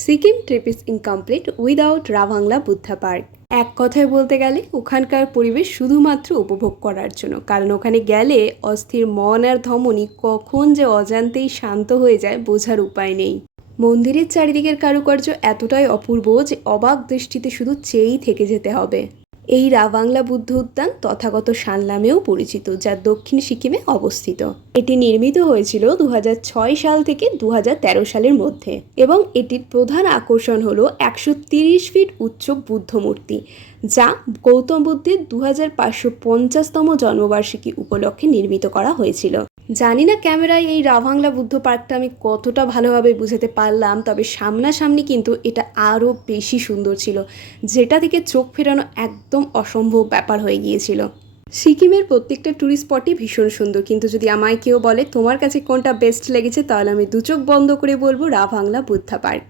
Sikkim trip is incomplete without Ravangla Buddha park. এক কথায় বলতে গেলে ওখানকার পরিবেশ শুধুমাত্র উপভোগ করার জন্য, কারণ ওখানে গেলে অস্থির মন আর ধমনী কখন যে অজান্তেই শান্ত হয়ে যায় বোঝার উপায় নেই। মন্দিরের চারিদিকের কারুকার্য এতটাই অপূর্ব যে অবাক দৃষ্টিতে শুধু চেয়েই থেকে যেতে হবে। এই রাভাংলা বুদ্ধ উদ্যান তথাগত সান নামেও পরিচিত, যা দক্ষিণ সিকিমে অবস্থিত। এটি নির্মিত হয়েছিল 2006 সাল থেকে 2013 সালের মধ্যে এবং এটির প্রধান আকর্ষণ হলো 130 ফিট উচ্চ বুদ্ধ মূর্তি, যা গৌতম বুদ্ধের 2550তম জন্মবার্ষিকী উপলক্ষে নির্মিত করা হয়েছিল। জানি না ক্যামেরায় এই রাভাংলা বুদ্ধ পার্কটা আমি কতটা ভালোভাবে বুঝাতে পারলাম, তবে সামনাসামনি কিন্তু এটা আরও বেশি সুন্দর ছিল, যেটা থেকে চোখ ফেরানো একদম অসম্ভব ব্যাপার হয়ে গিয়েছিল। সিকিমের প্রত্যেকটা ট্যুরিস্ট স্পটই ভীষণ সুন্দর, কিন্তু যদি আমায় কেউ বলে তোমার কাছে কোনটা বেস্ট লেগেছে, তাহলে আমি দু চোখ বন্ধ করে বলবো রাভাংলা বুদ্ধা পার্ক।